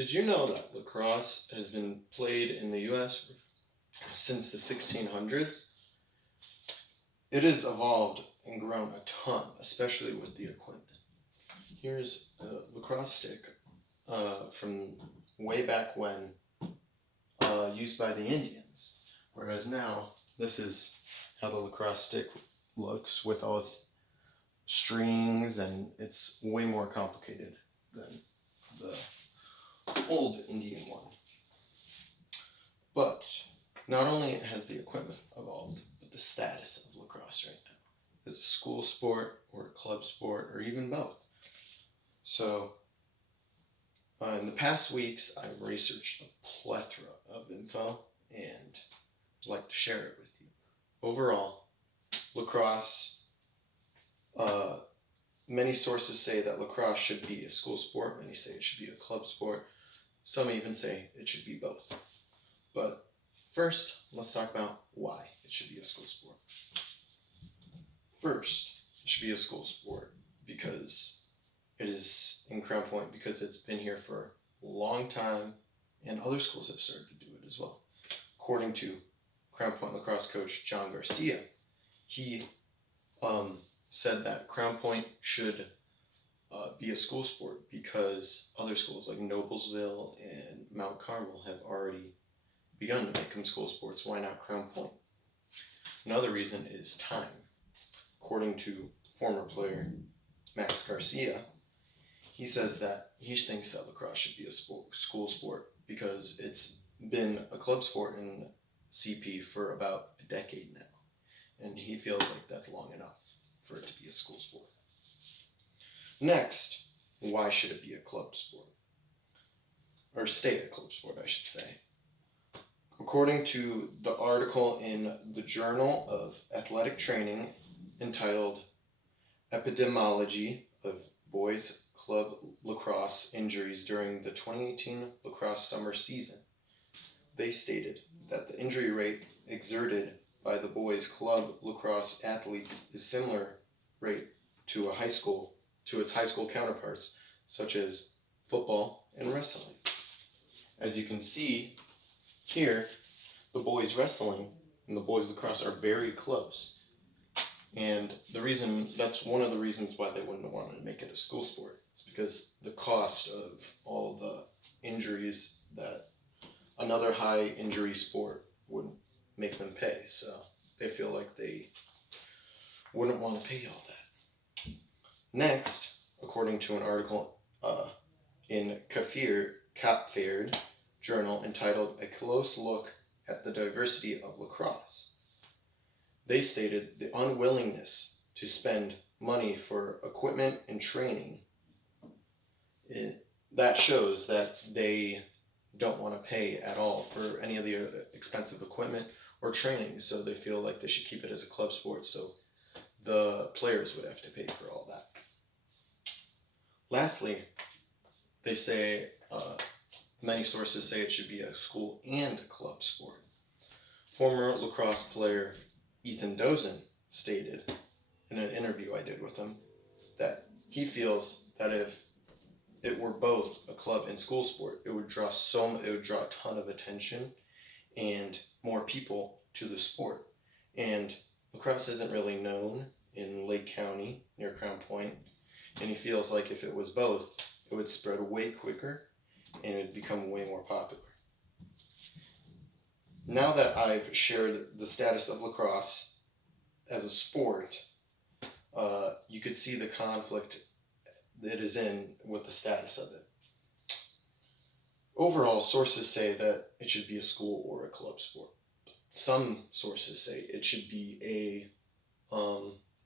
Did you know that lacrosse has been played in the U.S. since the 1600s? It has evolved and grown a ton, especially with the equipment. Here's a lacrosse stick from way back when, used by the Indians. Whereas now, this is how the lacrosse stick looks with all its strings, and it's way more complicated than the old Indian one. But not only has the equipment evolved, but the status of lacrosse right now as a school sport or a club sport or even both. So in the past weeks, I've researched a plethora of info and I'd like to share it with you. Overall, lacrosse, many sources say that lacrosse should be a school sport. Many say it should be a club sport. Some even say it should be both. But first, let's talk about why it should be a school sport. First, it should be a school sport because it is in Crown Point, because it's been here for a long time, and other schools have started to do it as well. According to Crown Point lacrosse coach John Garcia, he said that Crown Point should be a school sport because other schools like Noblesville and Mount Carmel have already begun to make them school sports. Why not Crown Point? Another reason is time. According to former player Max Garcia, he says that he thinks that lacrosse should be a school sport because it's been a club sport in CP for about a decade now, and he feels like that's long enough for it to be a school sport. Next, why should it be a club sport? Or stay a club sport, I should say. According to the article in the Journal of Athletic Training entitled Epidemiology of Boys Club Lacrosse Injuries During the 2018 Lacrosse Summer Season, they stated that the injury rate exerted by the boys club lacrosse athletes is similar rate to its high school counterparts, such as football and wrestling. As you can see here, the boys wrestling and the boys lacrosse are very close. And that's one of the reasons why they wouldn't want to make it a school sport. It's because the cost of all the injuries that another high injury sport would make them pay. So they feel like they wouldn't want to pay all that. Next, according to an article in Capfaired Journal entitled A Close Look at the Diversity of Lacrosse, they stated the unwillingness to spend money for equipment and training. That shows that they don't want to pay at all for any of the expensive equipment or training, so they feel like they should keep it as a club sport, so the players would have to pay for all that. Lastly, they say, many sources say it should be a school and a club sport. Former lacrosse player Ethan Dozen stated in an interview I did with him that he feels that if it were both a club and school sport, it would draw a ton of attention and more people to the sport. And lacrosse isn't really known in Lake County near Crown Point, and he feels like if it was both, it would spread way quicker and it'd become way more popular. Now that I've shared the status of lacrosse as a sport, you could see the conflict that it is in with the status of it. Overall, sources say that it should be a school or a club sport. Some sources say it should be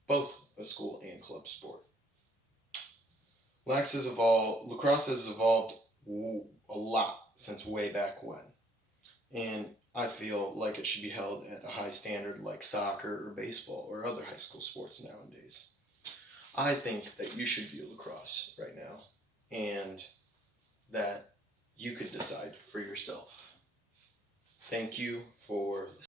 both a school and club sport. Lacrosse has evolved a lot since way back when, and I feel like it should be held at a high standard like soccer or baseball or other high school sports nowadays. I think that you should be a lacrosse right now, and that you could decide for yourself. Thank you for